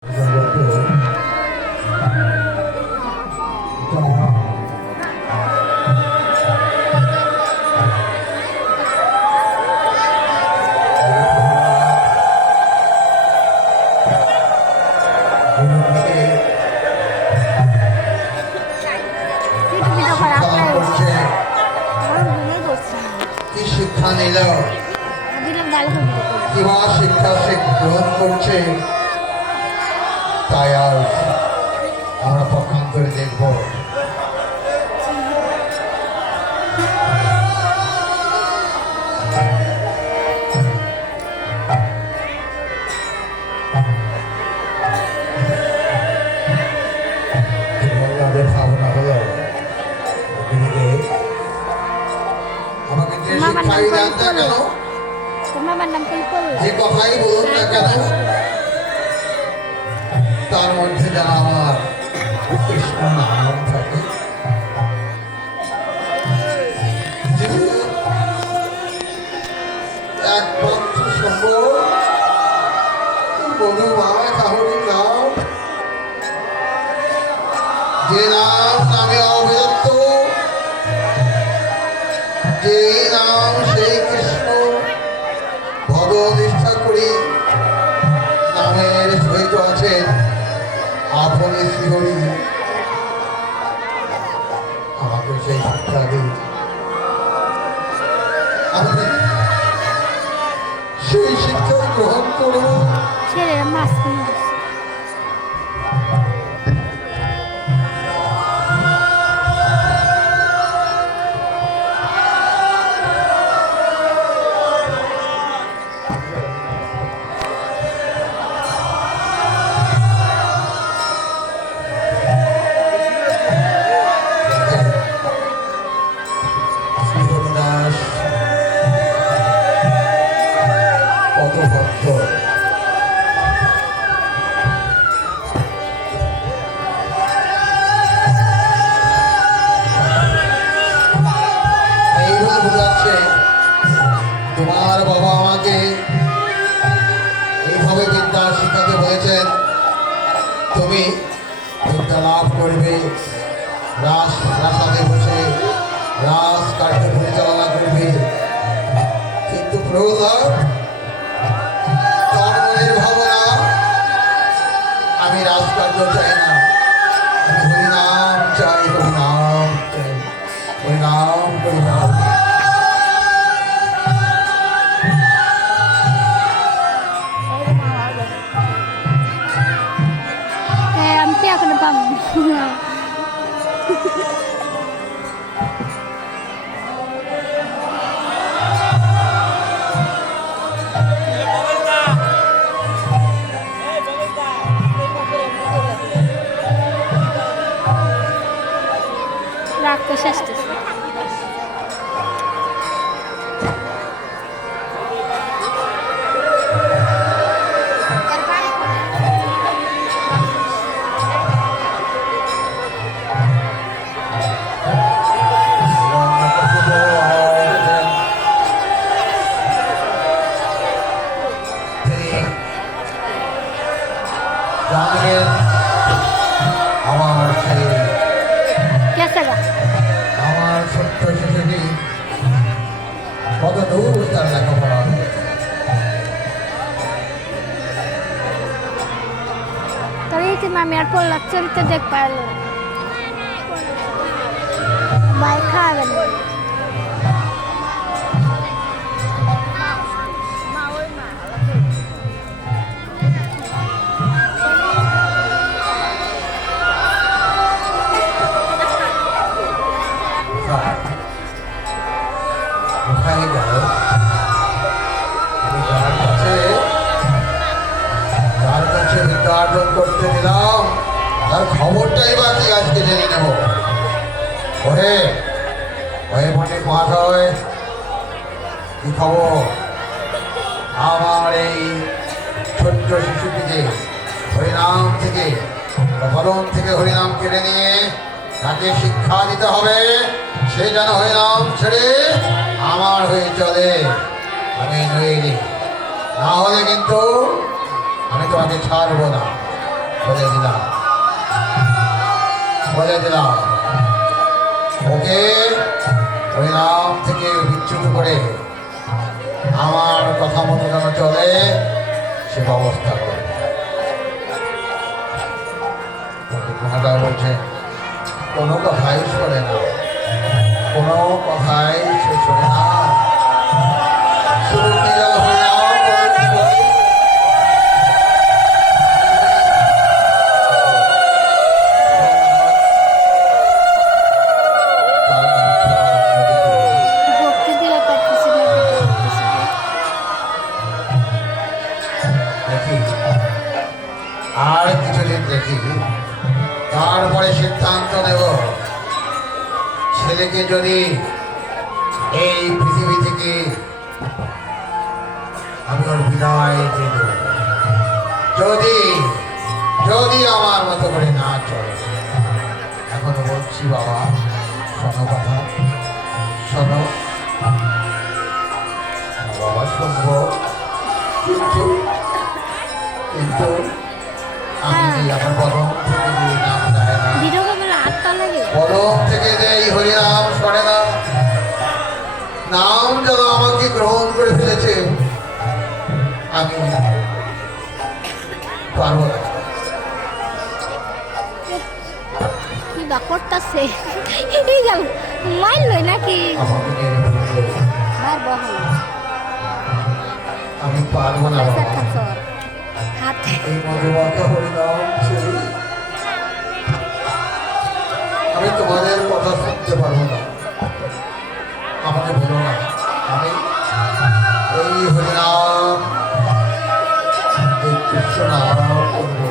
শিক্ষা নিল কিংবা শিক্ষা সে গ্রহণ করছে তাই আজ আমরা পক্ষান্তরে দেখব। ভাবনা হলো আমাকে যে শিক্ষাই জানতে কেন যে কথাই বলুন না কেন তার মধ্যে যেন আমার কৃষ্ণ নাম থাকে। একমাত্র সম্ভব বধু মায় কাহরি নাম, যে নাম নামে অবিরত, যে নাম সেই কৃষ্ণ ভগ নিষ্ঠা করি নামের সহিত আছেন আপনি শ্রীহরি। আমাকে সেই শিক্ষা দিন, আমি সেই শিক্ষা গ্রহণ করব। তোমার বাবা আমাকে এইভাবে বিদ্যা শিখাতে বলেছেন, তুমি বিদ্যা লাভ করবে, রাজপ্রাসাদে বসে রাজকার্য পরিচালনা করবে। কিন্তু প্রহ্লাদ তার মনের ভাবনা, আমি রাজকার্য চাই না, আমি হরিনাম চাই, হরিনাম চাই, হরিনাম হরিনাম। রাক্ষস আসতেছে। আমার ছোট্ট শিশুটি কত দূর তার লেখাপড়া হয়েছে। আমি আর পড়লাম চরিত্র দেখ পারলো ভাই খাবেন কোথায় গেল? আমি যার কাছে বিদ্যা অর্জন করতে দিলাম তার খবরটাই বাকি আজকে জেনে নেব। ওহে ওহে পণ্ডিত মহাশয়, কি খবর? আমার এই ছোট্ট শিশুটিকে হরিনাম থেকে ফলন থেকে হরিনাম কেড়ে নিয়ে তাকে শিক্ষা দিতে হবে, সে যেন হরিনাম ছেড়ে আমার হয়ে চলে। আমি নইনি, না হলে কিন্তু আমি তোমাকে ছাড়বো না। বলে দিলাম, বলে দিলাম, ওকে ওই নাম থেকে বিচ্যুত করে আমার কথা মতো যেন চলে সে ব্যবস্থা করে। মহাদয় বলছে কোনো কথাই শোনে না, কোনো কথাই সে শোনে না। শুধু কি যেন হরিনাম করে ভক্তি দিলে পারতেছি না, দিতে পারতেছি না। দেখি আর কিছুদিন দেখি, তারপরে সিদ্ধান্ত নেব ছেলেকে যদি এই পৃথিবী থেকে আমি ওর বিদায় দিয়ে দেব। যদি যদি আমার মতো করে না চলে, এখনো বলছি বাবা, শোনো কথা, শোনো বাবা, শুনবো, কিন্তু কিন্তু আমি যে আমার বদন থেকে যে নাম দেয় না, ভিডিও বেলা 8টা লাগে। বদন থেকে যে এই হরিনাম সরে না, নাম যেন আমাকে গ্রহণ করে ফেলেছে, আমি পারবো না। কি বা করতেছে? এই গেল মারলই নাকি? আমাকে মেরে ফেলবে, মারবো হলো আমি পারবো না বাবা। হাতে এই মধুমাখা হরিনাম ছেড়ে আমি তোমাদের কথা শুনতে পারবো না। আমাকে বলো না, আমি এই হরিনাম, এই কৃষ্ণ নাম করবো।